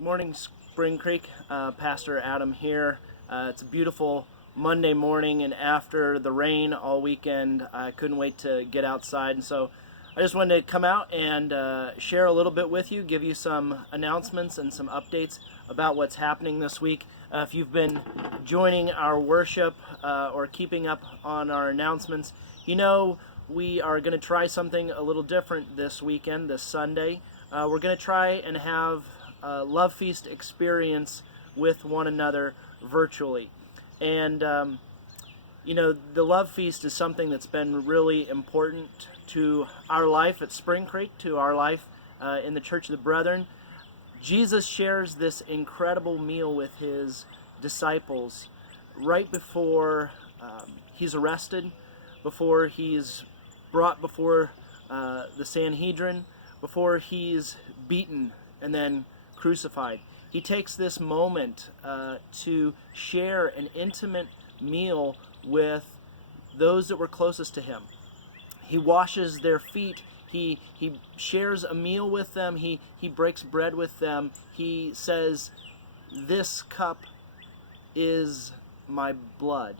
Morning, Spring Creek. Pastor Adam here. It's a beautiful Monday morning, and after the rain all weekend, I couldn't wait to get outside. And so I just wanted to come out and share a little bit with you, give you some announcements and some updates about what's happening this week. If you've been joining our worship or keeping up on our announcements, you know we are going to try something a little different this weekend, this Sunday. We're going to try and have a Love Feast experience with one another virtually. And, the Love Feast is something that's been really important to our life at Spring Creek, to our life in the Church of the Brethren. Jesus shares this incredible meal with his disciples right before he's arrested, before he's brought before the Sanhedrin, before he's beaten and then crucified. He takes this moment to share an intimate meal with those that were closest to him. He washes their feet. He shares a meal with them. He breaks bread with them. He says, "This cup is my blood,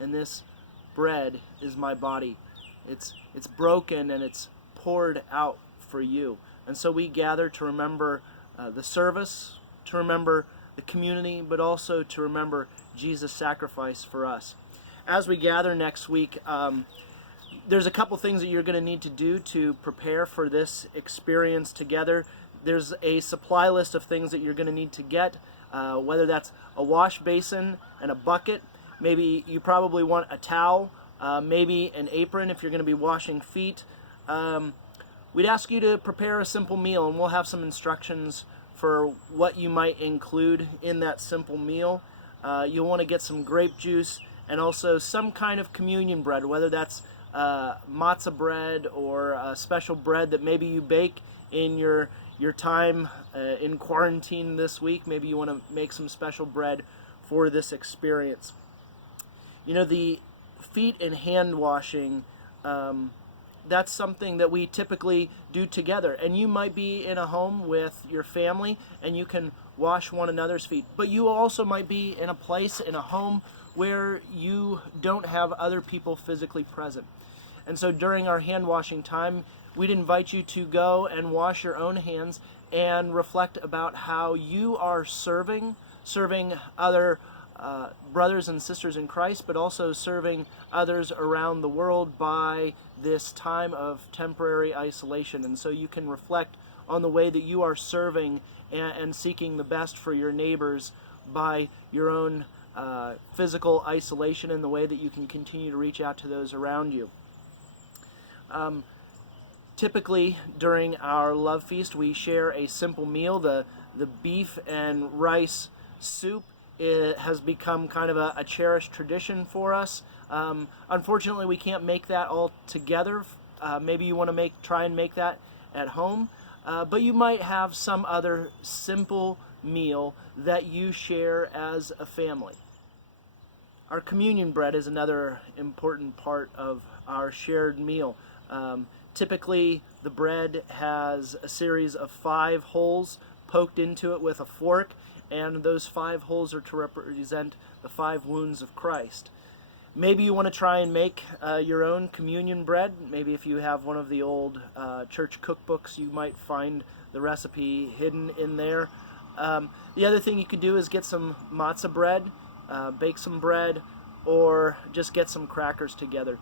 and this bread is my body. It's broken and it's poured out for you." And so we gather to remember the service, to remember the community, but also to remember Jesus' sacrifice for us. As we gather next week, there's a couple things that you're going to need to do to prepare for this experience together. There's a supply list of things that you're going to need to get, whether that's a wash basin and a bucket. Maybe you probably want a towel, maybe an apron if you're going to be washing feet. We'd ask you to prepare a simple meal, and we'll have some instructions for what you might include in that simple meal. You'll want to get some grape juice and also some kind of communion bread, whether that's matzah bread or a special bread that maybe you bake in your time in quarantine this week. Maybe you want to make some special bread for this experience. The feet and hand washing, that's something that we typically do together. And you might be in a home with your family and you can wash one another's feet. But you also might be in a place, in a home, where you don't have other people physically present. And so during our hand washing time, we'd invite you to go and wash your own hands and reflect about how you are serving other brothers and sisters in Christ, but also serving others around the world by this time of temporary isolation. And so you can reflect on the way that you are serving and seeking the best for your neighbors by your own physical isolation, and the way that you can continue to reach out to those around you. Typically during our Love Feast, we share a simple meal. The beef and rice soup, it has become kind of a cherished tradition for us. Unfortunately, we can't make that all together. Maybe you want to try and make that at home, but you might have some other simple meal that you share as a family. Our communion bread is another important part of our shared meal. Typically, the bread has a series of 5 holes poked into it with a fork, and those 5 holes are to represent the 5 wounds of Christ. Maybe you want to try and make your own communion bread. Maybe if you have one of the old church cookbooks, you might find the recipe hidden in there. The other thing you could do is get some matzah bread, bake some bread, or just get some crackers together.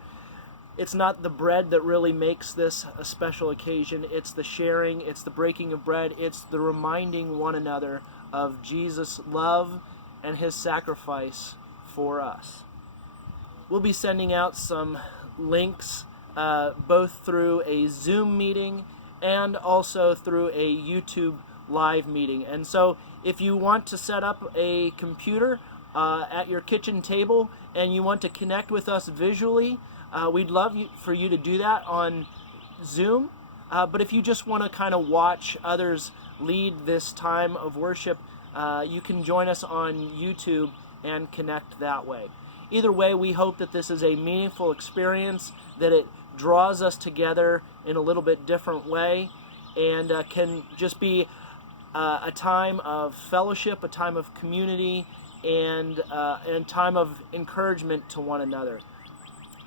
It's not the bread that really makes this a special occasion. It's the sharing, it's the breaking of bread, it's the reminding one another of Jesus' love and his sacrifice for us. We'll be sending out some links both through a Zoom meeting and also through a YouTube live meeting. And so if you want to set up a computer at your kitchen table and you want to connect with us visually, we'd love for you to do that on Zoom. But if you just want to kind of watch others lead this time of worship, you can join us on YouTube and connect that way. Either way, we hope that this is a meaningful experience, that it draws us together in a little bit different way, and can just be a time of fellowship, a time of community, and time of encouragement to one another.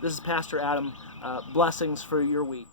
This is Pastor Adam. Blessings for your week.